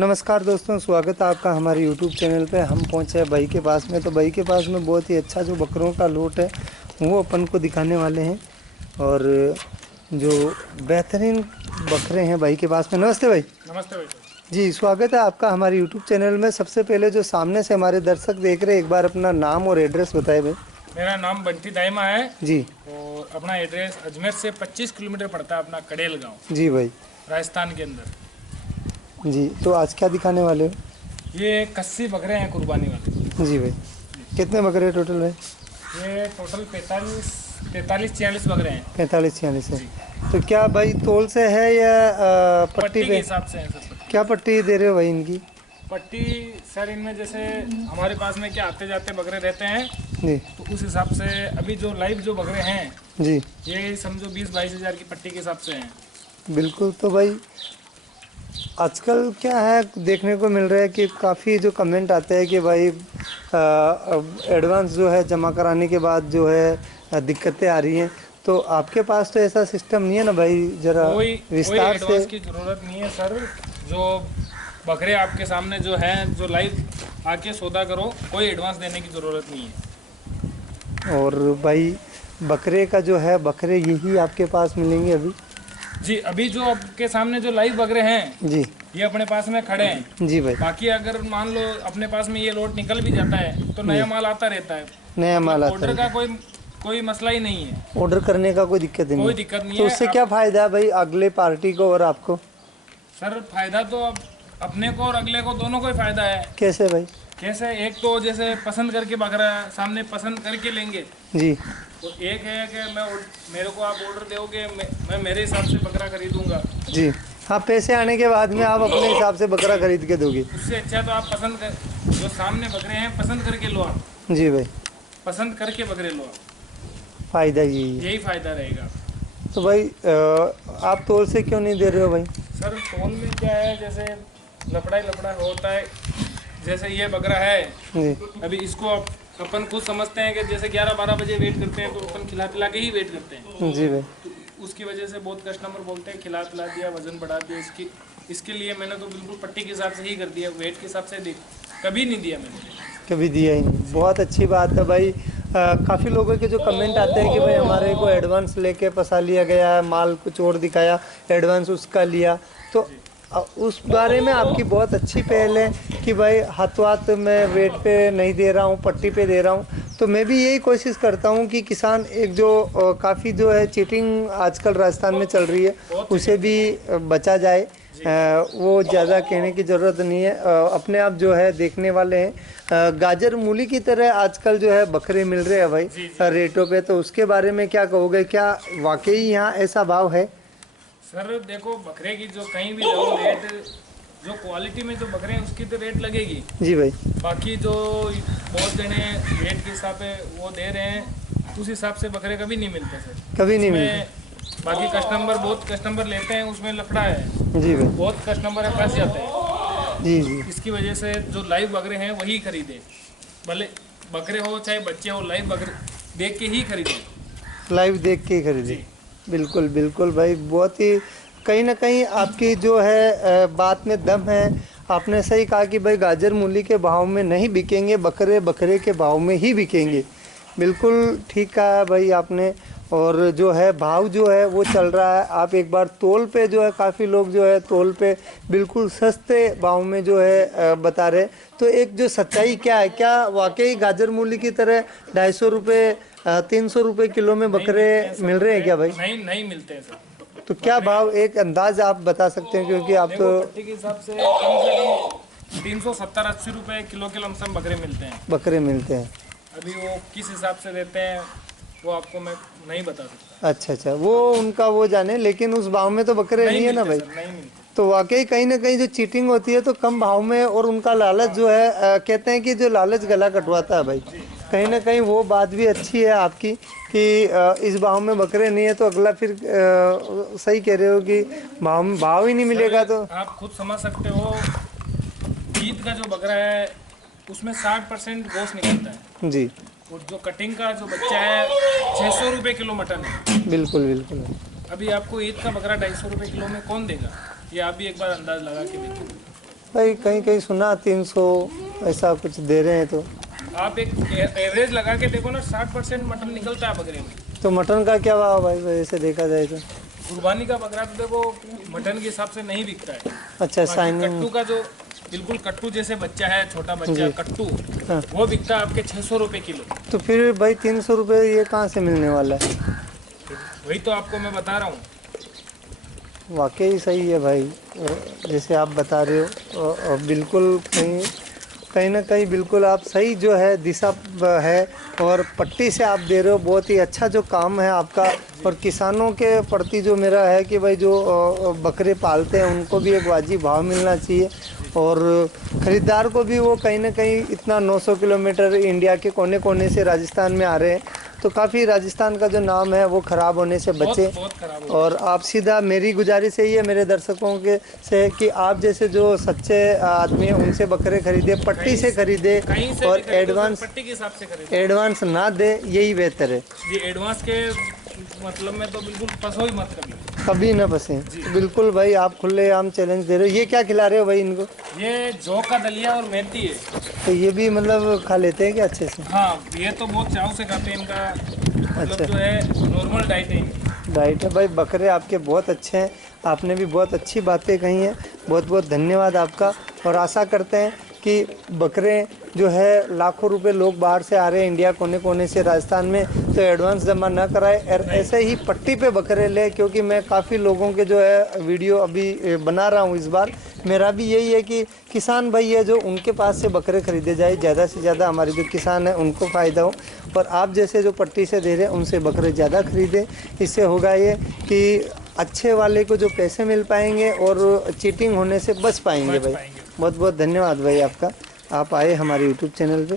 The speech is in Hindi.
नमस्कार दोस्तों, स्वागत है आपका हमारे YouTube चैनल पे। हम पहुंचे हैं भाई के पास में। तो भाई के पास में बहुत ही अच्छा जो बकरों का लोट है वो अपन को दिखाने वाले हैं, और जो बेहतरीन बकरे हैं भाई के पास में। नमस्ते भाई। नमस्ते भाई जी, स्वागत है आपका हमारे YouTube चैनल में। सबसे पहले जो सामने से हमारे दर्शक देख रहे हैं, एक बार अपना नाम और एड्रेस बताएं भाई। मेरा नाम बंटी दाइमा है जी और अपना एड्रेस अजमेर से 25 किलोमीटर पड़ता है, अपना कड़ेल गांव, जी भाई। राजस्थान के अंदर। जी, तो आज क्या दिखाने वाले हो? ये कस्सी बकरे हैं कुर्बानी वाले। जी भाई, कितने बकरे हैं टोटल भाई? ये टोटल 43-46 बकरे हैं। 45-46 है। तो क्या भाई तोल से है या पट्टी पट्टी के पे? हिसाब से हैं सब। क्या पट्टी दे रहे हो भाई इनकी? पट्टी सर, इनमें जैसे हमारे पास में क्या आते जाते बकरे रहते हैं, जी तो उस हिसाब से अभी जो लाइव जो बकरे हैं जी, ये समझो 20-22 हज़ार की पट्टी के हिसाब से हैं। बिल्कुल। तो भाई आजकल क्या है, देखने को मिल रहा है कि काफ़ी जो कमेंट आते हैं कि भाई एडवांस जो है जमा कराने के बाद जो है दिक्कतें आ रही हैं। तो आपके पास तो ऐसा सिस्टम नहीं है ना भाई? जरा कोई विस्तार एडवांस से। की ज़रूरत नहीं है सर। जो बकरे आपके सामने जो हैं, जो लाइव आके सौदा करो, कोई एडवांस देने की ज़रूरत नहीं है। और भाई बकरे का जो है, बकरे यही आपके पास मिलेंगे अभी? जी, अभी जो आपके सामने जो लाइव बकरे हैं जी ये अपने पास में खड़े हैं। जी भाई। बाकी अगर मान लो अपने पास में ये लोड निकल भी जाता है तो नया माल आता रहता है। नया माल आता ऑर्डर का है, कोई मसला ही नहीं है। ऑर्डर करने का कोई दिक्कत नहीं कोई है। दिक्कत नहीं तो है। उससे क्या फ़ायदा है भाई अगले पार्टी को और आपको? सर फायदा तो अब अपने को और अगले को दोनों को ही फायदा है। कैसे भाई? कैसे? एक तो जैसे पसंद करके बकरा सामने पसंद करके लेंगे, जी तो एक है कि मेरे को आप ऑर्डर दोगे, मैं मेरे हिसाब से बकरा खरीदूंगा। जी हाँ, पैसे आने के बाद में आप अपने हिसाब से बकरा खरीद के दोगे। उससे अच्छा तो आप जो सामने बकरे हैं पसंद करके लो आप। जी भाई, पसंद करके बकरे लो आप। फ़ायदा यही है। यही फायदा रहेगा। तो भाई आप तोल से क्यों नहीं दे रहे हो भाई? सर तोल में क्या है, जैसे लपड़ा होता है। जैसे ये बकरा है, जी अभी इसको अपन खुद समझते हैं कि जैसे 11-12 बजे वेट करते हैं, तो अपन खिला पिला के ही वेट करते हैं। जी भाई। तो उसकी वजह से बहुत कस्टमर बोलते हैं खिला पिला दिया, वजन बढ़ा दिया। इसके लिए मैंने तो बिल्कुल पट्टी के हिसाब से ही कर दिया, वेट के हिसाब से कभी नहीं दिया मैंने। कभी दिया ही नहीं। बहुत अच्छी बात है भाई। काफ़ी लोगों के जो कमेंट आते हैं कि भाई हमारे को एडवांस लेके फंसा लिया गया है, माल कुछ और दिखाया, एडवांस उसका लिया। तो उस बारे में आपकी बहुत अच्छी पहल है कि भाई हाथों हाथ मैं वेट पे नहीं दे रहा हूँ, पट्टी पे दे रहा हूँ। तो मैं भी यही कोशिश करता हूँ कि किसान एक जो काफ़ी जो है चीटिंग आजकल राजस्थान में चल रही है, उसे भी बचा जाए। वो ज़्यादा कहने की ज़रूरत नहीं है। अपने आप जो है देखने वाले हैं। गाजर मूली की तरह आजकल जो है बकरे मिल रहे हैं भाई रेटों पे। तो उसके बारे में क्या कहोगे? क्या वाकई यहाँ ऐसा भाव है? सर देखो, बकरे की जो कहीं भी जाओ रेट, जो क्वालिटी में जो बकरे हैं उसकी तो रेट लगेगी। जी भाई। बाकी जो बहुत जने रेट के हिसाब से वो दे रहे हैं, उस हिसाब से बकरे कभी नहीं मिलते सर। कभी नहीं उसमें मिलते। बाकी बहुत कस्टमर लेते हैं, उसमें लफड़ा है। जी भाई। बहुत कस्टमर है, फंस जाते हैं। जी जी। इसकी वजह से जो लाइव बकरे हैं वही खरीदे, भले बकरे हो चाहे बच्चे हो, लाइव बकरे देख के ही खरीदे। लाइव देख के ही खरीदे। बिल्कुल बिल्कुल भाई। बहुत ही कहीं ना कहीं आपकी जो है बात में दम है। आपने सही कहा कि भाई गाजर मूली के भाव में नहीं बिकेंगे, बकरे बकरे के भाव में ही बिकेंगे। बिल्कुल ठीक कहा भाई आपने। और जो है भाव जो है वो चल रहा है। आप एक बार तोल पे जो है, काफ़ी लोग जो है तोल पे बिल्कुल सस्ते भाव में जो है बता रहे। तो एक जो सच्चाई क्या है, क्या वाकई गाजर मूली की तरह 250 रुपये 300 रुपये किलो में बकरे मिल रहे हैं क्या भाई? नहीं मिलते हैं सर। तो क्या भाव, एक अंदाज आप बता सकते हैं? क्योंकि आप देखो, तो पट्टी के हिसाब से कम से कम 370-80 रुपए किलो के लमसम बकरे मिलते हैं। बकरे मिलते हैं। अभी वो किस हिसाब से देते हैं वो आपको मैं नहीं बता सकता। अच्छा अच्छा, वो उनका वो जाने, लेकिन उस भाव में तो बकरे नहीं है ना भाई। नहीं मिलते। तो वाकई कहीं ना कहीं जो चीटिंग होती है तो कम भाव में, और उनका लालच जो है कहते हैं कि जो लालच गला कटवाता है भाई। कहीं ना कहीं वो बात भी अच्छी है आपकी कि इस भाव में बकरे नहीं है तो अगला फिर सही कह रहे हो कि भाव ही नहीं मिलेगा। तो आप खुद समझ सकते हो, ईद का जो बकरा है उसमें 60% गोश्त निकलता है। जी। और जो कटिंग का जो बच्चा है 600 रुपये किलो मटन है। बिल्कुल बिल्कुल। अभी आपको ईद का बकरा 250 रुपये किलो में कौन देगा? ये आप भी एक बार अंदाज लगा के देखिए। भाई कहीं कहीं सुना 300 ऐसा कुछ दे रहे हैं। तो आप एक एवरेज लगा के देखो ना, 60% मटन निकलता है बकरे में। तो मटन का क्या भाव भाई वैसे देखा जाए तो? कुर्बानी का बकरा तो देखो मटन के हिसाब से नहीं बिकता है। अच्छा, बाकी शाइनिंग। कट्टू का जो बिल्कुल कट्टू जैसे बच्चा है, छोटा बच्चा जी। कट्टू, हाँ। वो बिकता है आपके 600 रुपये किलो। तो फिर भाई 300 रुपये ये कहाँ से मिलने वाला है? वही तो आपको मैं बता रहा हूँ। वाकई सही है भाई, जैसे आप बता रहे हो, और बिल्कुल कहीं कहीं ना कहीं बिल्कुल आप सही जो है दिशा है, और पट्टी से आप दे रहे हो, बहुत ही अच्छा जो काम है आपका। और किसानों के प्रति जो मेरा है कि भाई जो बकरे पालते हैं उनको भी एक वाजिब भाव मिलना चाहिए, और ख़रीदार को भी वो कहीं ना कहीं इतना 900 किलोमीटर इंडिया के कोने कोने से राजस्थान में आ रहे हैं, तो काफ़ी राजस्थान का जो नाम है वो ख़राब होने से बचे। बहुत खराब हो। और आप सीधा, मेरी गुजारिश यही है मेरे दर्शकों के से कि आप जैसे जो सच्चे आदमी हैं उनसे बकरे खरीदे, पट्टी से खरीदे, कहीं से और भी खरीदो, एडवांस पट्टी के हिसाब से खरीदो। एडवांस ना दे, यही बेहतर है। ये एडवांस के मतलब में तो बिल्कुल फंसो ही मत कभी। कभी ना फंसे। बिल्कुल भाई, आप खुलेआम चैलेंज दे रहे हो। ये क्या खिला रहे हो भाई इनको? ये जौ का दलिया और मेथी है। तो ये भी मतलब खा लेते हैं क्या अच्छे से? हाँ, ये तो बहुत चाव से खाते हैं। इनका मतलब अच्छा। जो है नॉर्मल डाइट है इनकी। डाइट है भाई। बकरे आपके बहुत अच्छे हैं, आपने भी बहुत अच्छी बातें कही हैं, बहुत बहुत धन्यवाद आपका। और आशा करते हैं कि बकरे जो है लाखों रुपए लोग बाहर से आ रहे हैं इंडिया कोने कोने से राजस्थान में, तो एडवांस जमा ना कराए, और ऐसे ही पट्टी पे बकरे ले, क्योंकि मैं काफ़ी लोगों के जो है वीडियो अभी बना रहा हूँ इस बार। मेरा भी यही है कि किसान भाई है जो उनके पास से बकरे खरीदे जाए, ज़्यादा से ज़्यादा हमारे जो किसान हैं उनको फ़ायदा हो, और आप जैसे जो पट्टी से दे रहे हैं उनसे बकरे ज़्यादा खरीदें। इससे होगा ये कि अच्छे वाले को जो पैसे मिल पाएंगे और चीटिंग होने से बच पाएंगे भाई। बहुत बहुत धन्यवाद भाई आपका, आप आए हमारे यूट्यूब चैनल पे।